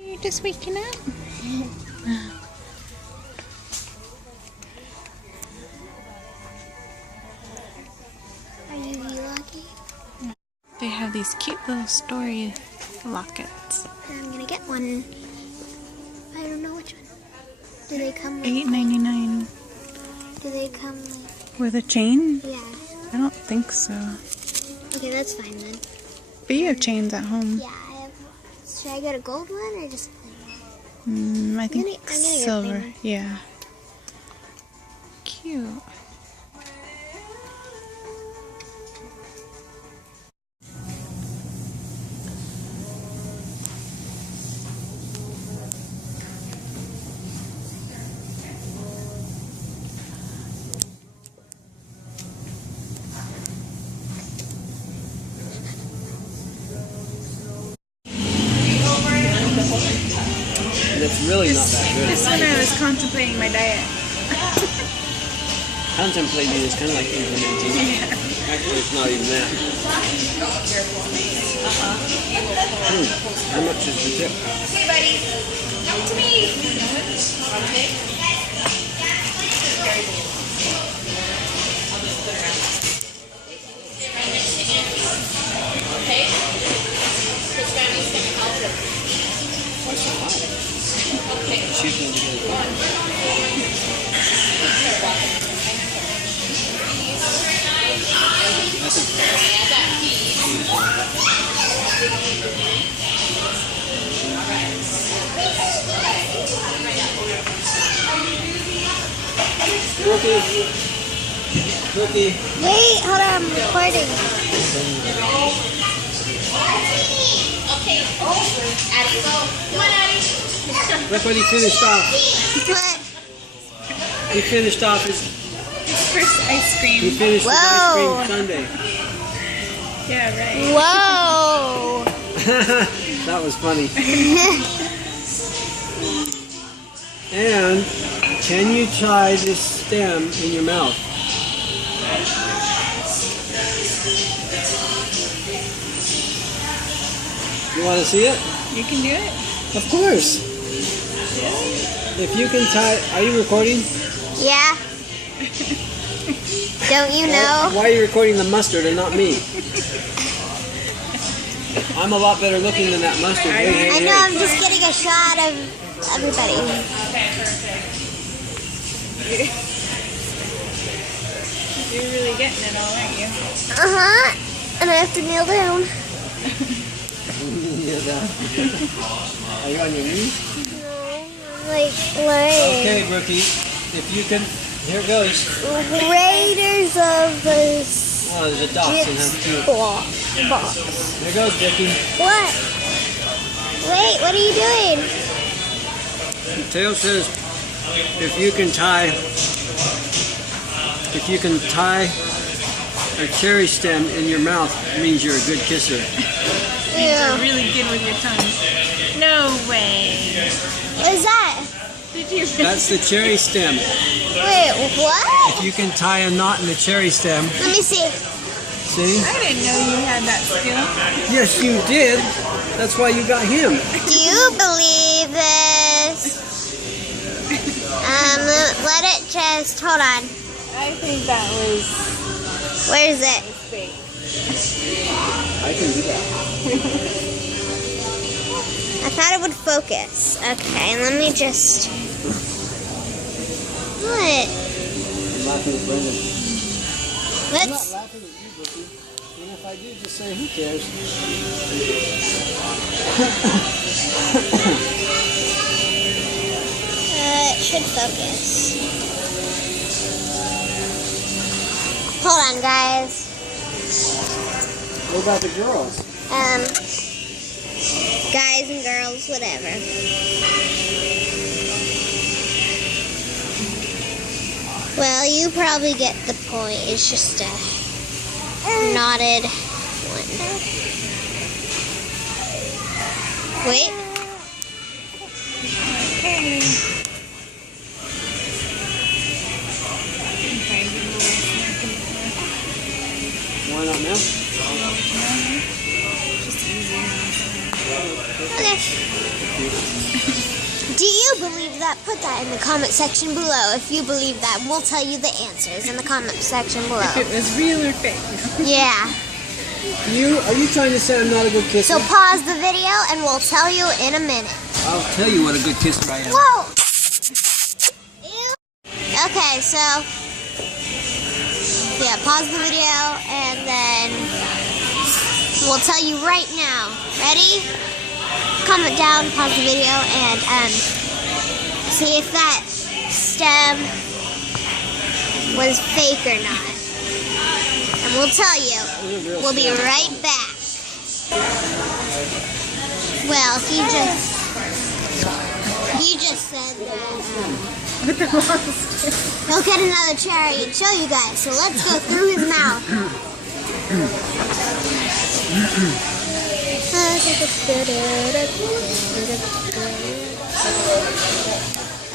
You're just waking up? Are you vlogging? They have these cute little story lockets. I'm gonna get one. I don't know which one. Do they come with $8.99. Do they come with... With a chain? Yeah. I don't think so. Okay, that's fine then. But you have chains at home. Yeah, I have. Should I get a gold one or just plain one? I think I'm gonna get silver. plain one. Yeah. Cute. It's really not that good. This one I was contemplating my diet. Contemplating is kind of like implementing. Yeah. Actually, it's not even that. How much is the tip? Hey, buddy. Come to me. Okay. Okay. This family's going to help him. Why so high? Okay. She's going to get it fine. That's a Cookie. Wait, hold on, I'm recording. Okay. Addie, go. Come on, Addie. Look what he finished off. What? He finished off his. First ice He cream. finished his ice Whoa. cream sundae. Yeah, right. Whoa! That was funny. And can you tie this stem in your mouth? You want to see it? You can do it? Of course. If you can tie, are you recording? Yeah. Don't you know? Why are you recording the mustard and not me? I'm a lot better looking than that mustard. Hey, hey, I know, hey. I'm just getting a shot of everybody. You're really getting it all, aren't you? Uh-huh. And I have to kneel down. Are you on your knees? No, I'm like laying. Okay, rookie. If you can, here it goes. Raiders of the Oh, there's a dachshund. How cute. box. There goes Dickie. What? Wait, what are you doing? The tail says, if you can tie a cherry stem in your mouth, it means you're a good kisser. Yeah. You're really good with your tongue. No way. What is that? Did you? That's the cherry stem. Wait, what? If you can tie a knot in the cherry stem, Let me see. see? I didn't know you had that skill. Yes, you did. That's why you got him. Do you believe this? Let it just, hold on. I think that was Where is it? fake. I can do that. I thought it would focus. Okay, let me just... What? I'm laughing at Brendan. I'm not Let's... laughing at you, Brookie. And if I do, just say, who cares? It should focus. Hold on, guys. What about the girls? Guys and girls, whatever. Well, you probably get the point. It's just a knotted one. Wait. Why not now? Okay. Do you believe that? Put that in the comment section below. If you believe that, we'll tell you the answers in the comment section below. If it was real or fake. Yeah. Are you trying to say I'm not a good kisser? So pause the video and we'll tell you in a minute. I'll tell you what a good kisser I am. Whoa! Ew. Okay, so yeah, pause the video and then we'll tell you right now. Ready? Comment down, pause the video, and see if that stem was fake or not. And we'll tell you. We'll be right back. Well, he just said that he'll get another cherry and show you guys. So let's go through his mouth.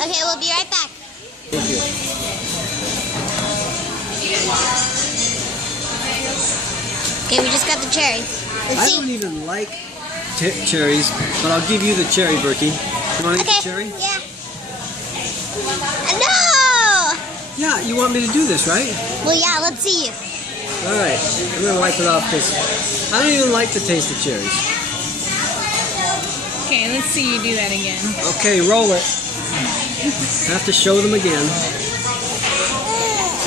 Okay, we'll be right back. Thank you. Okay, we just got the cherries. Let's I see. don't even like cherries, but I'll give you the cherry, Berkey. You want to eat Okay. the cherry? Yeah. No! Yeah, you want me to do this, right? Well, yeah, let's see you. All right, I'm going to wipe it off because I don't even like the taste of cherries. Okay, let's see you do that again. Okay, roll it. Have to show them again.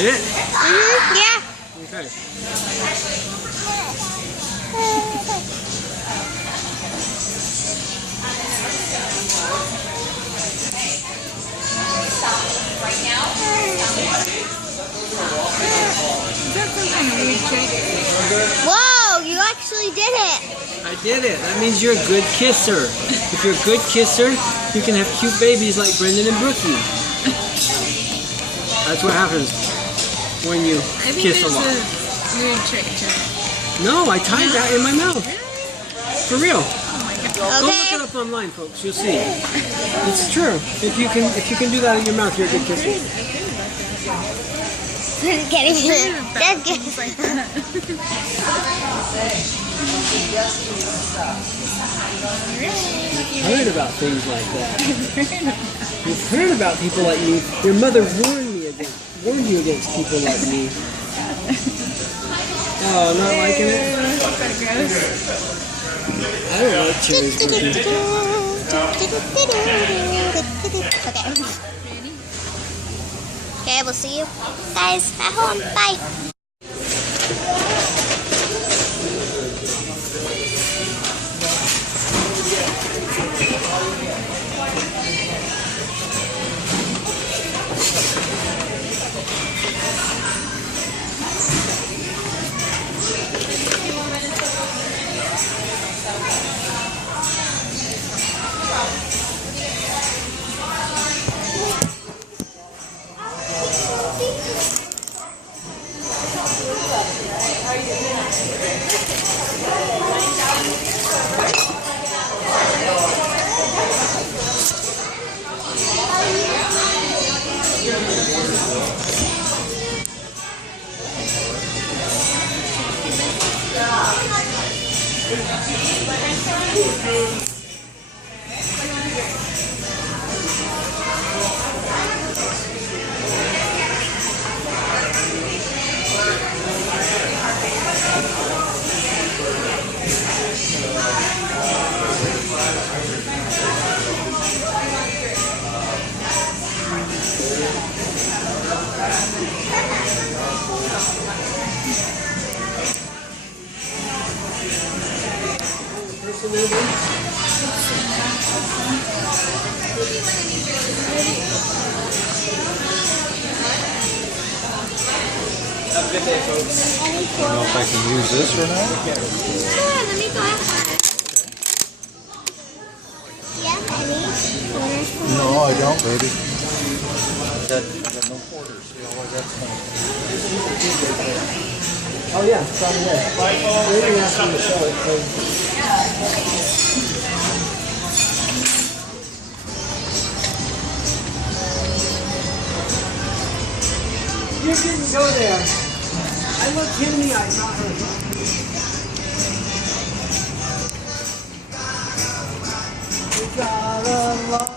Yeah? Yeah. Okay. Is that some kind of weird trick? Whoa, you actually did it. I did it. That means you're a good kisser. If you're a good kisser, you can have cute babies like Brendan and Brookie. That's what happens when you I think kiss a there's lot. a weird trick to it. No, I tied that in my mouth. For real. Go look Okay. it up online, folks. You'll see. It's true. If you can do that in your mouth, you're a good kisser. Getting it. That's good. It's like that. I've heard about things like that. You've heard about people like me. Your mother warned you against people like me. Oh, not liking it? Is that gross? I don't like cherries, Brookie. Okay. Okay, we'll see you guys at home. Bye. Have a good day, folks. I don't know if I can use this or not. Sure, let me go. Yeah, honey. No, I don't, baby. Got no quarters. See, all I got's money. Oh yeah, it's on there. They didn't ask me to show it. You didn't go there. I looked him in the eye, not her. We got a lot of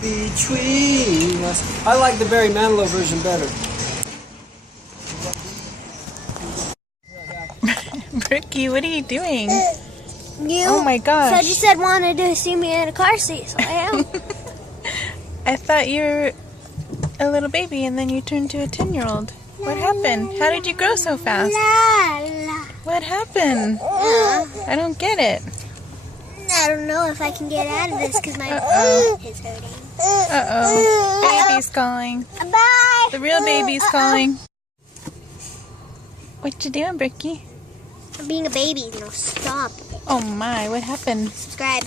between us. I like the Barry Manilow version better. Bricky, what are you doing? You Oh my gosh. said you said wanted to see me in a car seat, so I am. I thought you were a little baby and then you turned to a 10-year-old. What happened? How did you grow so fast? What happened? I don't get it. I don't know if I can get out of this because my butt is hurting. Uh-oh. Baby's calling. Bye. The real baby's calling. What you doing, Bricky? I'm being a baby. No, stop. Oh my, what happened? Subscribe.